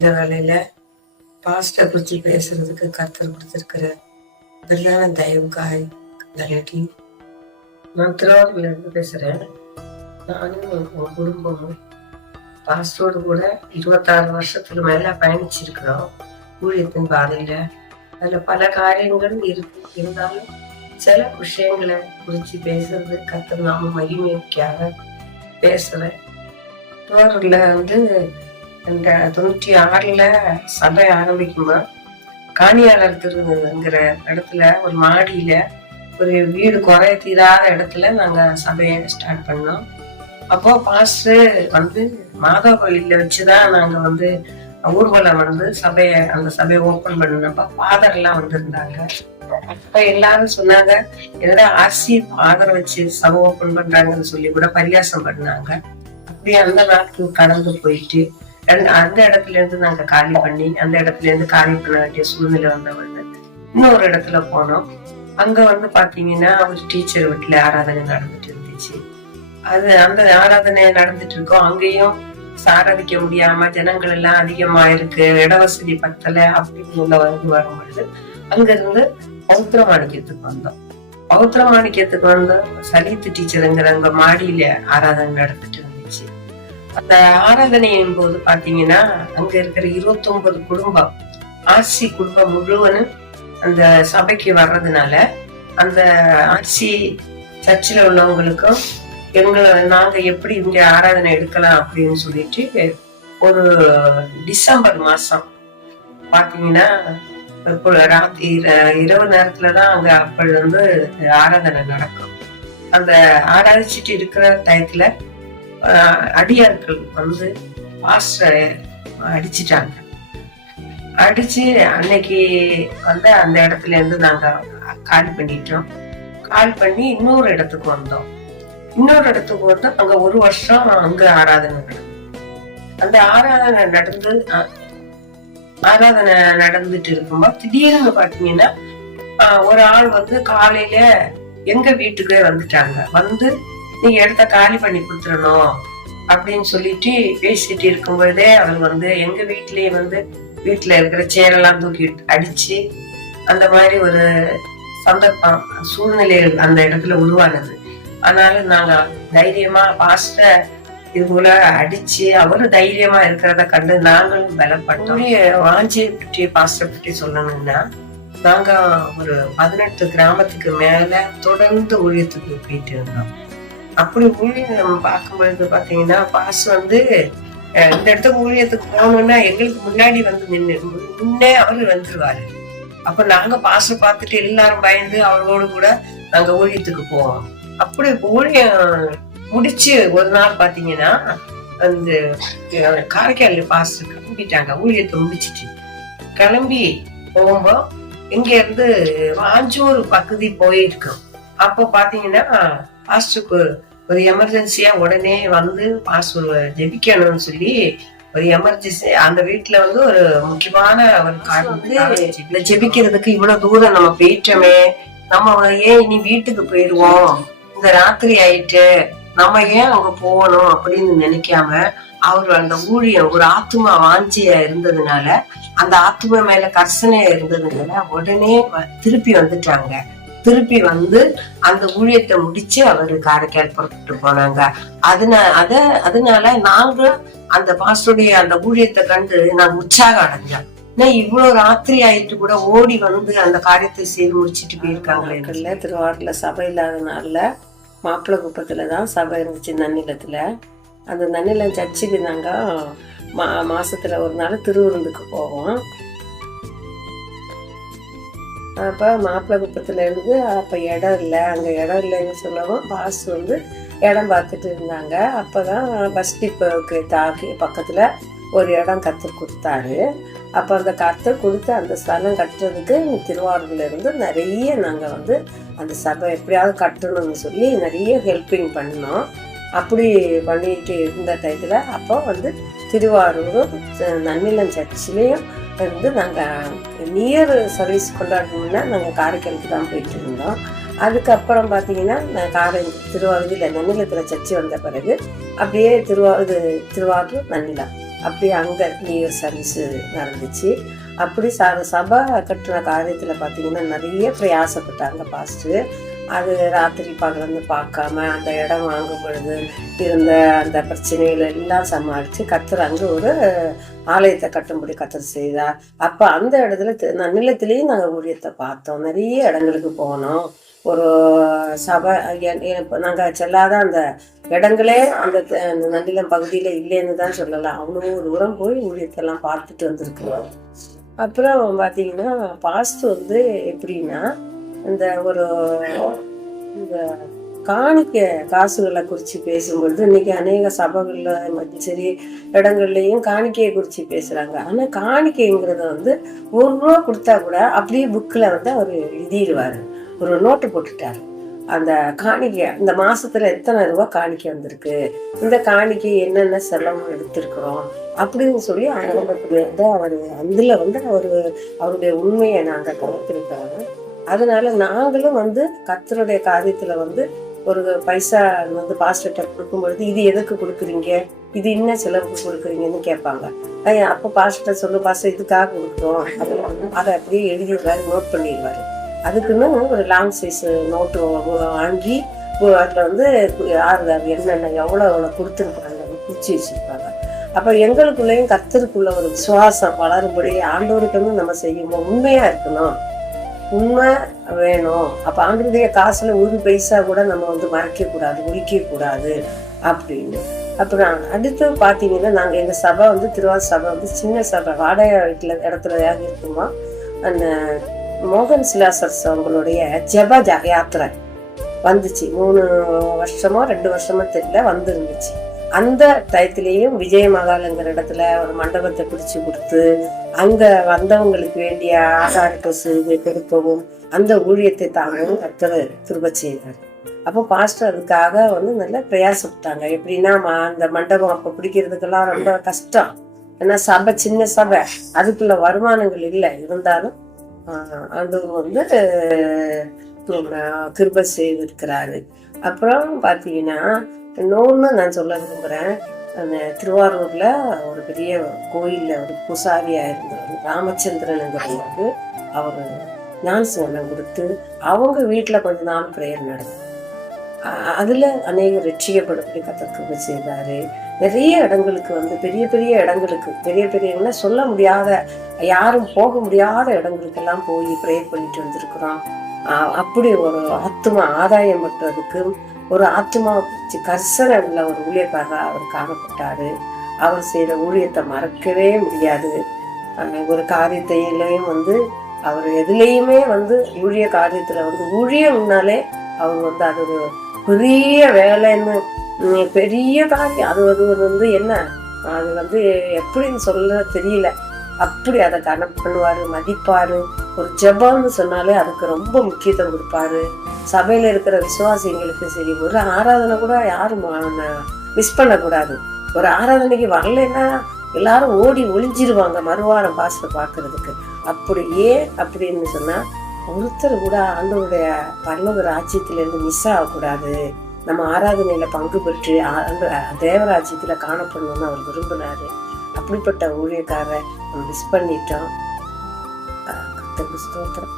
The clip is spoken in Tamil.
இந்த வேலையில பாஸ்டை குறித்து பேசுறதுக்கு கர்த்தர் கொடுத்திருக்கிற பிரதான தயவுக்காய் நன்றி. நான் திருவாரூர்ல இருந்து பேசுறேன். நானும் உன் குடும்பமும் பாஸ்டரோடு கூட 26 வருஷத்துக்கு மேல பயணிச்சிருக்கிறோம் ஊழியத்தின் பாதையில. அதுல பல காரியங்கள் இருக்கு. இருந்தாலும் சில விஷயங்களை குறிச்சு பேசுறது கர்த்தர் நாம மகிமைக்காக பேசுறேன். திருவாரூர்ல 96 சபை ஆரம்பிக்கும்போது காணியாளர் திருங்கிற இடத்துல ஒரு மாடியில ஒரு வீடு குறைய தீராத இடத்துல நாங்க சபையை ஸ்டார்ட் பண்ணோம். அப்போ பாஸ்டர் மாதா கோயில வச்சுதான் நாங்க ஊர்வலம் அந்த சபையை ஓபன் பண்ணப்ப ஃபாதர் எல்லாம் வந்திருந்தாங்க. அப்ப எல்லாரும் சொன்னாங்க, என்னடா ஆர்சி ஃபாதர் வச்சு சபை ஓபன் பண்றாங்கன்னு சொல்லி கூட பரிகாசம் பண்ணாங்க. அப்படியே அந்த நாட்கள் கடந்து போயிட்டு அந்த இடத்துல இருந்து நாங்க காலி பண்ணி அந்த இடத்துல இருந்து காலி பண்ண வேண்டிய சூழ்நிலை வந்தவங்க இன்னொரு இடத்துல போனோம். அங்க பாத்தீங்கன்னா ஒரு டீச்சர் வீட்டுல ஆராதனை நடந்துட்டு இருந்துச்சு. அந்த ஆராதனை நடந்துட்டு இருக்கோம். அங்கேயும் ஆராதிக்க முடியாம ஜனங்கள் எல்லாம் அதிகமா இருக்கு, இடவசதி பத்தல அப்படின்னு வரும்பொழுது அங்க இருந்து பௌத்திரமாணிக்கத்துக்கு வந்தோம். பௌத்திரமாணிக்கத்துக்கு சலித்து டீச்சருங்கிற அங்க மாடியில ஆராதனை நடந்துட்டு இருந்துச்சு. அந்த ஆராதனையின் போது பாத்தீங்கன்னா அங்க இருக்கிற 29 குடும்பம் ஆர்சி குடும்பம் முழுவதும் அந்த சபைக்கு வர்றதுனால அந்த ஆர்சி சர்ச்சில் உள்ளவங்களுக்கும் நாங்க எப்படி இங்க ஆராதனை எடுக்கலாம் அப்படின்னு சொல்லிட்டு ஒரு டிசம்பர் மாசம் பாத்தீங்கன்னா இரவு நேரத்துலதான் அங்க அப்படி ஆராதனை நடக்கும். அந்த ஆராதிச்சுட்டு இருக்கிற டயத்துல அடியாட்கள் பாஸ்டரை அடிச்சுட்டாங்க. அடிச்சு அன்னைக்கு அந்த இடத்துல இருந்து நாங்க கால் பண்ணிட்டோம். கால் பண்ணி இன்னொரு இடத்துக்கு வந்தோம். அங்க ஒரு வருஷம் அங்க ஆராதனை நடந்தது. அந்த ஆராதனை நடந்துட்டு இருக்கும்போது திடீர்னு பாத்தீங்கன்னா ஒரு ஆள் காலையில எங்க வீட்டுக்கே வந்துட்டாங்க. நீங்க இடத்த காலி பண்ணி கொடுத்துடணும் அப்படின்னு சொல்லிட்டு பேசிட்டு இருக்கும்போதே அவர் எங்க வீட்லயே வீட்டுல இருக்கிற சேரெல்லாம் தூக்கி அடிச்சு அந்த மாதிரி ஒரு சந்தர்ப்பம் சூழ்நிலைகள் அந்த இடத்துல உருவானது. அதனால நாங்க தைரியமா பாஸ்டர் இது போல அடிச்சு அவரு தைரியமா இருக்கிறத கண்டு நாங்களும் பலப்பட்டோம். வாஞ்சியை பற்றி பாஸ்டர் பற்றி சொல்லணும்னா நாங்க ஒரு 18 கிராமத்துக்கு மேல தொடர்ந்து ஊழியத்துக்கு போயிட்டு இருந்தோம். அப்படி ஊழியம் பார்க்கும்பொழுது பாத்தீங்கன்னா பாஸ் இந்த இடத்துக்கு ஊழியத்துக்கு போகணும்னா எங்களுக்கு முன்னாடி முன்னே அவரு வந்துருவாரு. அப்ப நாங்க பாச பார்த்துட்டு எல்லாரும் பயந்து அவரோடு கூட நாங்க ஊழியத்துக்கு போவோம். அப்படி ஊழியம் முடிச்சு ஒரு நாள் பாத்தீங்கன்னா காரைக்கால் பாஸ் கிளம்பிட்டாங்க. ஊழியத்தை முடிச்சிட்டு கிளம்பி போகும்போ இங்க இருந்து வாஞ்சூர் பகுதி போயிருக்கோம். அப்போ பாத்தீங்கன்னா பாஸ்டருக்கு ஒரு எமர்ஜென்சியா உடனே பாஸ்டர் ஜெபிக்கணும்னு சொல்லி ஒரு எமர்ஜென்சி அந்த வீட்டுல ஒரு முக்கியமான ஒரு காரணம் ஜெபிக்கிறதுக்கு இவ்வளவு தூரம் நம்ம போயிட்டோமே, நம்ம ஏன் இனி வீட்டுக்கு போயிருவோம், இந்த ராத்திரி ஆயிட்டு நம்ம ஏன் அங்க போகணும் அப்படின்னு நினைக்காம அவர் அந்த ஊழியம் ஒரு ஆத்துமா வாஞ்சியா இருந்ததுனால அந்த ஆத்துமா மேல கர்சனையா இருந்ததுனால உடனே திருப்பி வந்துட்டாங்க. திருப்பி அந்த ஊழியத்தை முடிச்சு அவரு காரைக்கால் புறப்பட்டு போனாங்க. அதனால நாங்க அந்த பாஸ்டருடைய அந்த ஊழியத்தை கண்டு நாங்க உற்சாகம் அடைஞ்சோம். இவ்வளவு ராத்திரி ஆயிட்டு கூட ஓடி அந்த காரியத்தை செய்து முடிச்சுட்டு போயிருக்காங்க. திருவாரூர்ல சபை இல்லாதனால மாப்பிள்ளை குப்பத்துலதான் சபை இருந்துச்சு. நன்னிலத்துல அந்த நன்னிலம் சர்ச்சுக்கு நாங்க மாசத்துல ஒரு நாள் திருவிருந்துக்கு போவோம். அப்ப மாப்பிள்ளை குப்பத்துல இருந்து அப்ப இடம் இல்லை, அங்க இடம் இல்லைன்னு சொல்லவும் பாஸ் இடம் பார்த்துட்டு இருந்தாங்க. அப்பதான் பஸ் டிப்போக்கு பக்கத்துல ஒரு இடம் கர்த்தர் கொடுத்தாரு. அப்ப அந்த கர்த்தர் கொடுத்து அந்த ஸ்தலம் கட்டுறதுக்கு திருவாரூர்ல இருந்து நிறைய நாங்க அந்த சபை எப்படியாவது கட்டணும்னு சொல்லி நிறைய ஹெல்ப்பிங் பண்ணோம். அப்படி பண்ணிட்டு இருந்த டயத்துல அப்போ திருவாரூரும் நன்னிலம் சர்ச்சிலையும் நாங்கள் நியர் சர்வீஸ் கொண்டாடணும்னா நாங்கள் காரைக்காலுக்கு தான் போயிட்டு இருந்தோம். அதுக்கப்புறம் பார்த்தீங்கன்னா திருவாரூரில் நன்னிலத்தில் சர்ச்சு வந்த பிறகு அப்படியே திருவாரூர் நன்னிலம் அப்படி அங்கே நியூ இயர் சர்வீஸு நடந்துச்சு. அப்படி சபை கட்டின காரியத்தில் பார்த்தீங்கன்னா நிறைய பிரயாசப்பட்டாங்க பாஸ்டர். அது ராத்திரி பகலந்து பார்க்காம அந்த இடம் வாங்கும் பொழுது இருந்த அந்த பிரச்சனைகள் எல்லாம் சமாளித்து கர்த்தர் அங்கே ஒரு ஆலயத்தை கட்டும்படி கர்த்தர் செய்தார். அப்போ அந்த இடத்துல நிலத்திலேயும் நாங்கள் ஊழியத்தை பார்த்தோம். நிறைய இடங்களுக்கு போனோம். ஒரு சபை நாங்கள் செல்லாத அந்த இடங்களே அந்த நன்னிலம் பகுதியில் இல்லைன்னு தான் சொல்லலாம். அவ்வளோ தூரம் போய் ஊழியத்தெல்லாம் பார்த்துட்டு வந்திருக்கிறோம். அப்புறம் பார்த்தீங்கன்னா பாஸ்ட் எப்படின்னா இந்த ஒரு இந்த காணிக்க காசுகளை குறித்து பேசும்பொழுது இன்னைக்கு அநேக சபைகளில் சரி இடங்கள்லையும் காணிக்கையை குறித்து பேசுகிறாங்க. ஆனால் காணிக்கைங்கிறத ₹1 கொடுத்தா கூட அப்படியே புக்கில் அவர் எழுதிடுவார். ஒரு நோட்டு போட்டுட்டார். அந்த காணிக்கை இந்த மாசத்துல எத்தனை ரூபா காணிக்கை வந்திருக்கு, இந்த காணிக்கை என்னென்ன செலவு எடுத்திருக்கிறோம் அப்படின்னு சொல்லி ஆரம்பத்துல அவர் அதுல அவருடைய உண்மையை நாங்க கவனித்திருக்கிறாங்க. அதனால நாங்களும் கர்த்தருடைய காரியத்துல ஒரு பைசா பாஸ்டர்கிட்ட கொடுக்கும் பொழுது இது எதுக்கு கொடுக்குறீங்க, இது என்ன செலவுக்கு கொடுக்குறீங்கன்னு கேட்பாங்க. அப்ப பாஸ்டர் சொல்லு பாஸ்டர் இதுக்காக கொடுக்குறோம் அதை அப்படியே எழுதிடுவாரு, நோட் பண்ணிடுவாரு. அதுக்குன்னு ஒரு லாங் சைஸ் நோட்டு வாங்கி அதில் யார் என்னென்ன எவ்வளோ கொடுத்துருக்குறாங்க குறிச்சு வச்சுருப்பாங்க. அப்போ எங்களுக்குள்ளேயும் கர்த்தருக்குள்ள ஒரு விசுவாசம் வளரும்படி ஆண்டவருக்கு நம்ம செய்யும்போது உண்மையாக இருக்கணும், உண்மை வேணும். அப்போ ஆண்டவருடைய காசுல ஒரு பைசா கூட நம்ம மறைக்கக்கூடாது, ஒழிக்கக்கூடாது அப்படின்னு. அப்புறம் அடுத்து பார்த்தீங்கன்னா நாங்கள் எங்கள் சபை திருவாரூர் சபை சின்ன சபை, வாடகை வீட்டில் இடத்துல இருக்குமா. அந்த மோகன் சிலாசர் அவங்களுடைய ஜெப யாத்திரை வந்துச்சு. 3 வருஷமோ 2 வருஷமோ தெரியல வந்துருந்துச்சு. அந்த டயத்திலையும் விஜய மகாலுங்கிற இடத்துல ஒரு மண்டபத்தை பிடிச்சு கொடுத்து அங்க வந்தவங்களுக்கு வேண்டிய ஆகார பசு கொடுக்கவும் அந்த ஊழியத்தை தாங்கவும் கர்த்தர் கிருபை செய்தார். அப்போ பாஸ்டர் அதுக்காக நல்லா பிரயாசப்பட்டாங்க. எப்படின்னா அந்த மண்டபம் அப்போ பிடிக்கிறதுக்கெல்லாம் ரொம்ப கஷ்டம். ஏன்னா சபை சின்ன சபை, அதுக்குள்ள வருமானங்கள் இல்லை. இருந்தாலும் அது கிருபை செய்திருக்கிறாரு. அப்புறம் பார்த்தீங்கன்னா இன்னொன்று நான் சொல்ல விரும்புகிறேன். அந்த திருவாரூர்ல ஒரு பெரிய கோயில்ல ஒரு பூசாரியா இருந்தவர் ராமச்சந்திரனுங்கிறவருக்கு அவர் ஞானஸ்நானம் கொடுத்து அவங்க வீட்டில் கொஞ்ச நாள் பிரேயர் நடந்தது. அதுல அநேக ரட்சிக்கப்படப்படி கர்த்தர் கிருபை செய்தாரு. நிறைய இடங்களுக்கு பெரிய பெரிய இடங்களுக்கு பெரிய சொல்ல முடியாத யாரும் போக முடியாத இடங்களுக்கெல்லாம் போய் ப்ரேயர் பண்ணிட்டு வந்திருக்கிறோம். அப்படி ஒரு ஆத்மா ஆதாயம் பண்றதுக்கு ஒரு ஆத்மா கர்சனை உள்ள ஒரு ஊழியக்காரராக அவர் காணப்பட்டாரு. அவர் செய்த ஊழியத்தை மறக்கவே முடியாது. ஒரு காரியத்தையிலையும் அவர் எதுலேயுமே ஊழிய காரியத்துல ஊழியம்னாலே அவர் அது ஒரு பெரிய வேலைன்னு பெரிய காரியம். அது என்ன அது எப்படின்னு சொல்ல தெரியல. அப்படி அதை கனெக்ட் பண்ணுவாரு, மதிப்பாரு. ஒரு ஜெபம்னு சொன்னாலே அதுக்கு ரொம்ப முக்கியத்துவம் கொடுப்பாரு. சபையில இருக்கிற விசுவாசிங்களுக்கு சரி, ஒரு ஆராதனை கூட யாரும் மிஸ் பண்ணக்கூடாது. ஒரு ஆராதனைக்கு வரலைன்னா எல்லாரும் ஓடி ஒளிஞ்சிருவாங்க மறுவாரம் பாஸ்டர் பார்க்கறதுக்கு. அப்படியே அப்படின்னு சொன்னா ஒருத்தர் கூட ஆண்டவருடைய பரலோக ராஜ்யத்திலிருந்து மிஸ் ஆகக்கூடாது. நம்ம ஆராதனையில பங்கு பெற்று தேவராஜ்யத்துல காணப்படணும்னு அவர் விரும்பினாரு. அப்படிப்பட்ட ஊழியக்காரரை நம்ம மிஸ் பண்ணிட்டோம். கர்த்தருக்கு ஸ்தோத்திரம்.